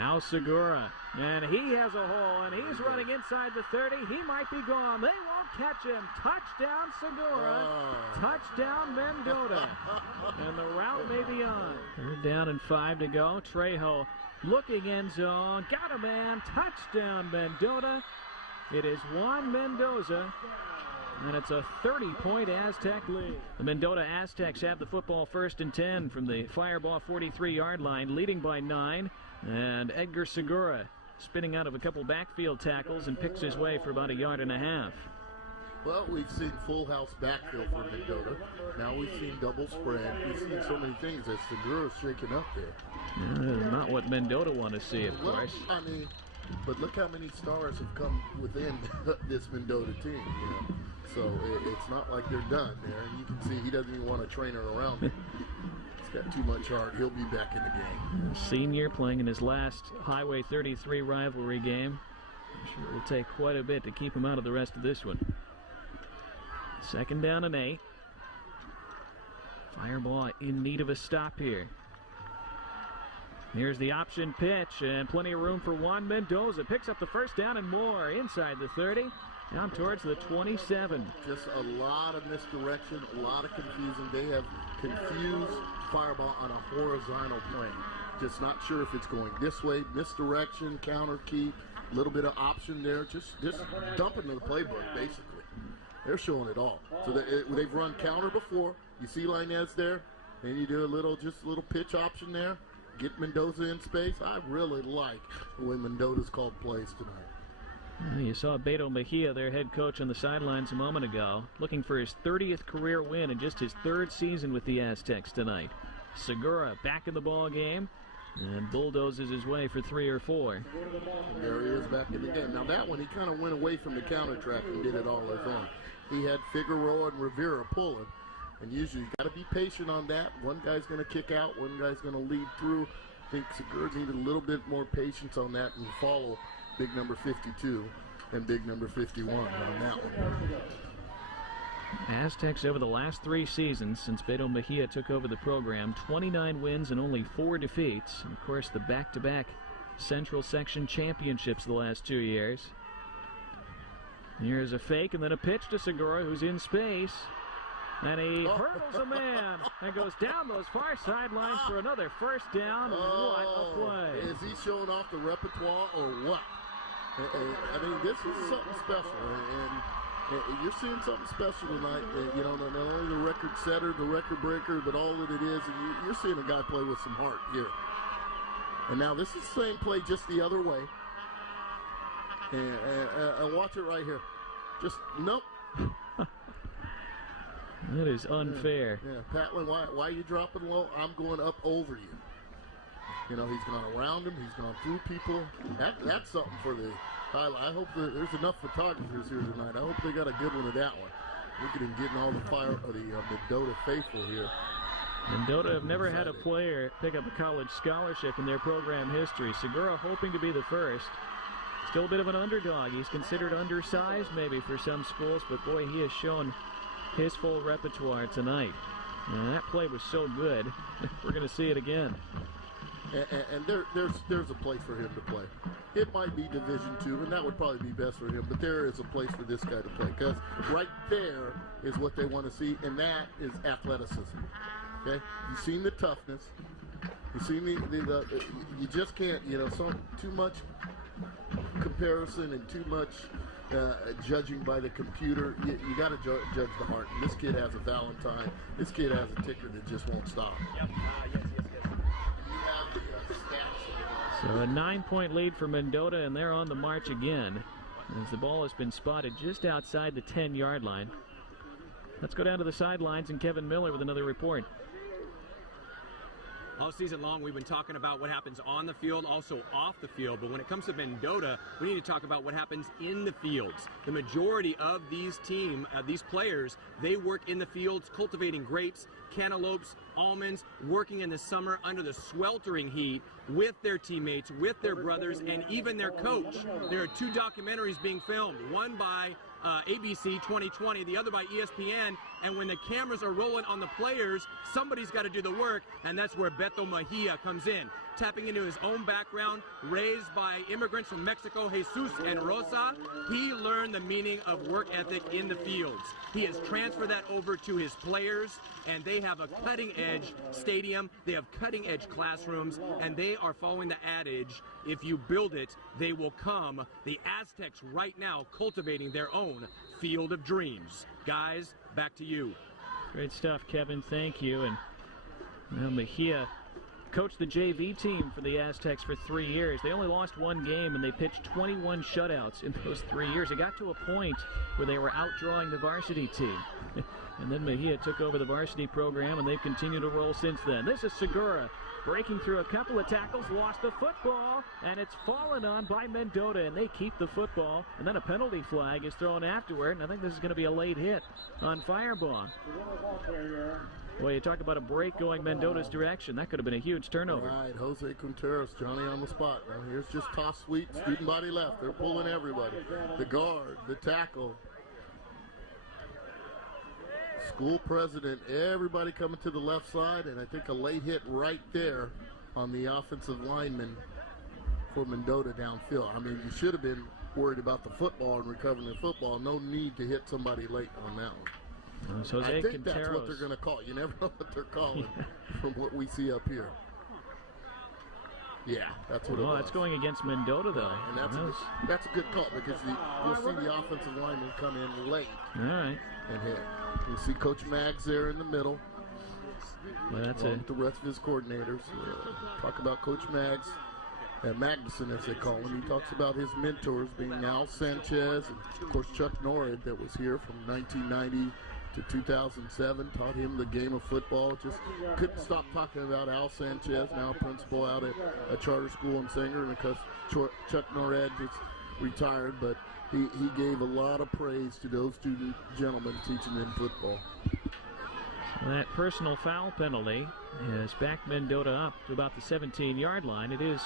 Now Segura, and he has a hole, and he's running inside the 30. He might be gone. They won't catch him. Touchdown Segura. Touchdown Mendota. And the route may be on. Third down and 5 to go. Trejo looking end zone. Got a man. Touchdown Mendota. It is Juan Mendoza. And it's a 30-point Aztec lead. The Mendota Aztecs have the football 1st and 10 from the Fireball 43-yard line, leading by 9. And Edgar Segura spinning out of a couple backfield tackles and picks his way for about a yard and a half. Well, we've seen full house backfield for Mendota. Now we've seen double spread. We've seen so many things that Segura's shaking up there. Not what Mendota want to see, of course. I mean, but look how many stars have come within this Mendota team, you know. So it's not like they're done there. And you can see he doesn't even want to train her around it. He's got too much heart. He'll be back in the game. Senior playing in his last Highway 33 rivalry game. I'm sure it will take quite a bit to keep him out of the rest of this one. 2nd down and 8. Fireball in need of a stop here. Here's the option pitch, and plenty of room for Juan Mendoza. Picks up the 1st down and more inside the 30, down towards the 27. Just a lot of misdirection, a lot of confusion. They have confused Fireball on a horizontal plane. Just not sure if it's going this way, misdirection, counter keep, a little bit of option there. Just dump it into the playbook, basically. They're showing it all. So they've run counter before. You see Linez there, and you do a little pitch option there. Get Mendoza in space. I really like the way Mendoza's called plays tonight. You saw Beto Mejia, their head coach, on the sidelines a moment ago, looking for his 30th career win in just his 3rd season with the Aztecs tonight. Segura back in the ball game and bulldozes his way for 3 or 4. And there he is back in the game. Now that one, he kind of went away from the counter track and did it all his own. He had Figueroa and Rivera pulling. And usually you got to be patient on that. One guy's going to kick out, one guy's going to lead through. I think Segura needed a little bit more patience on that and follow big number 52 and big number 51 on that one. Aztecs over the last 3 seasons since Beto Mejia took over the program, 29 wins and only 4 defeats. And of course, the back-to-back Central Section championships the last 2 years. Here's a fake and then a pitch to Segura, who's in space. And he hurdles a man and goes down those far sidelines for another 1st down. What a play. Is he showing off the repertoire or what? I mean, this is something special. And you're seeing something special tonight. You know, not only the record setter, the record breaker, but all that it is. And you're seeing a guy play with some heart here. And now this is the same play just the other way. And watch it right here. Just, nope. That is unfair. Yeah, Patlin, why are you dropping low? I'm going up over you. You know, he's gone around him. He's gone through people. That's something for the highlight. I hope there's enough photographers here tonight. I hope they got a good one of that one. Look at him getting all the fire of the Mendota faithful here. Mendota have never had a player pick up a college scholarship in their program history. Segura hoping to be the first. Still a bit of an underdog. He's considered undersized maybe for some schools, but boy, he has shown his full repertoire tonight. And that play was so good. We're going to see it again. And there's a place for him to play. It might be Division II, and that would probably be best for him, but there is a place for this guy to play, because right there is what they want to see, and that is athleticism. Okay? You've seen the toughness. You've seen the you just can't, you know, too much comparison and too much judging by the computer. You got to judge the heart. And this kid has a Valentine. This kid has a ticker that just won't stop. Yep. Yes. So a 9-point lead for Mendota, and they're on the march again as the ball has been spotted just outside the 10-yard line. Let's go down to the sidelines, and Kevin Miller with another report. All season long, we've been talking about what happens on the field, also off the field. But when it comes to Mendota, we need to talk about what happens in the fields. The majority of these players, they work in the fields cultivating grapes, cantaloupes, almonds, working in the summer under the sweltering heat with their teammates, with their brothers, and even their coach. There are 2 documentaries being filmed, one by ABC 2020, the other by ESPN, and when the cameras are rolling on the players, somebody's got to do the work, and that's where Beto Mejia comes in. tapping into his own background, raised by immigrants from Mexico, Jesus and Rosa. He learned the meaning of work ethic in the fields. He has transferred that over to his players, and they have a cutting-edge stadium. They have cutting-edge classrooms, and they are following the adage, if you build it, they will come. The Aztecs right now cultivating their own field of dreams. Guys, back to you. Great stuff, Kevin. Thank you. And Mejia coached the JV team for the Aztecs for 3 years. They only lost one game, and they pitched 21 shutouts in those 3 years. It got to a point where they were outdrawing the varsity team. And then Mejia took over the varsity program, and they've continued to roll since then. This is Segura breaking through a couple of tackles, lost the football, and it's fallen on by Mendota, and they keep the football. And then a penalty flag is thrown afterward, and I think this is going to be a late hit on Firebaugh. Well, you talk about a break going Mendota's direction. That could have been a huge turnover. Right, Jose Quinteros, Johnny on the spot. Now here's just toss sweep, student body left. They're pulling everybody. The guard, the tackle, school president, everybody coming to the left side, and I think a late hit right there on the offensive lineman for Mendota downfield. I mean, you should have been worried about the football and recovering the football. No need to hit somebody late on that one. So I think that's what they're going to call. You never know what they're calling from what we see up here. Yeah, that's what it was. Well, that's going against Mendota, though. And that's a good call because you'll see the offensive lineman come in late. All right. And hit. You see Coach Maggs there in the middle. Well, that's with the rest of his coordinators. Talk about Coach Maggs. Magnuson, as they call him. He talks about his mentors being Al Sanchez and, of course, Chuck Norrid that was here from 1990 to 2007, taught him the game of football. Just couldn't stop talking about Al Sanchez, now principal out at a charter school in Sanger, and because Chuck Norrid just retired, but he gave a lot of praise to those two gentlemen teaching them football. That personal foul penalty has backed Mendota up to about the 17-yard line. It is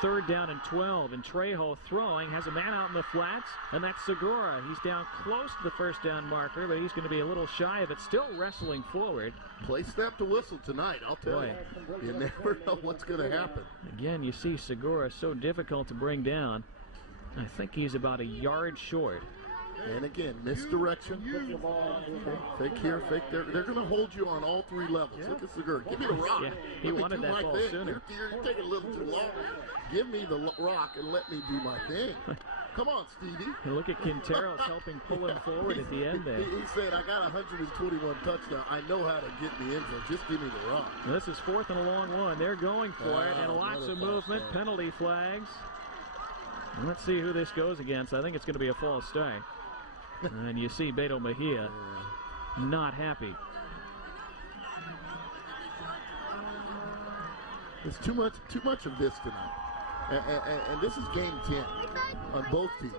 3rd down and 12, and Trejo throwing, has a man out in the flats, and that's Segura. He's down close to the first down marker, but he's going to be a little shy of it, still wrestling forward. Play snap to whistle tonight, I'll tell you. You never know what's going to happen. Again, you see Segura so difficult to bring down. I think he's about a yard short. And again, misdirection. Fake here, fake there. They're going to hold you on all 3 levels. Look at Segura. Give me the rock. Yeah, he wanted that ball sooner. You're taking a little too long. Give me the rock and let me do my thing. Come on, Stevie. And look at Quinteros helping pull him forward at the end there. He said, I got 121 touchdowns. I know how to get in the end zone. Just give me the rock. Now, this is 4th and a long one. They're going for it, and lots of movement, penalty flags. And let's see who this goes against. I think it's going to be a false start. And you see Beto Mejia not happy. There's too much of this tonight. And this is game 10 on both teams,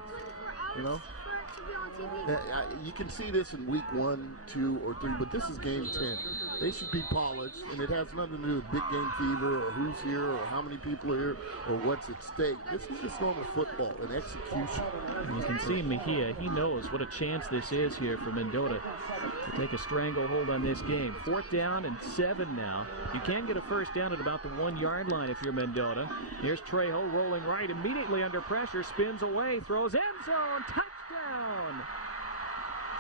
you know. You can see this in week 1, 2, or 3, but this is game 10. They should be polished, and it has nothing to do with big game fever or who's here or how many people are here or what's at stake. This is just normal football and execution. And you can see Mejia. He knows what a chance this is here for Mendota to take a stranglehold on this game. 4th down and 7 now. You can get a first down at about the 1-yard line if you're Mendota. Here's Trejo rolling right, immediately under pressure, spins away, throws end zone, touchdown!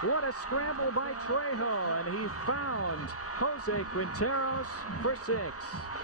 What a scramble by Trejo, and he found Jose Quinteros for 6.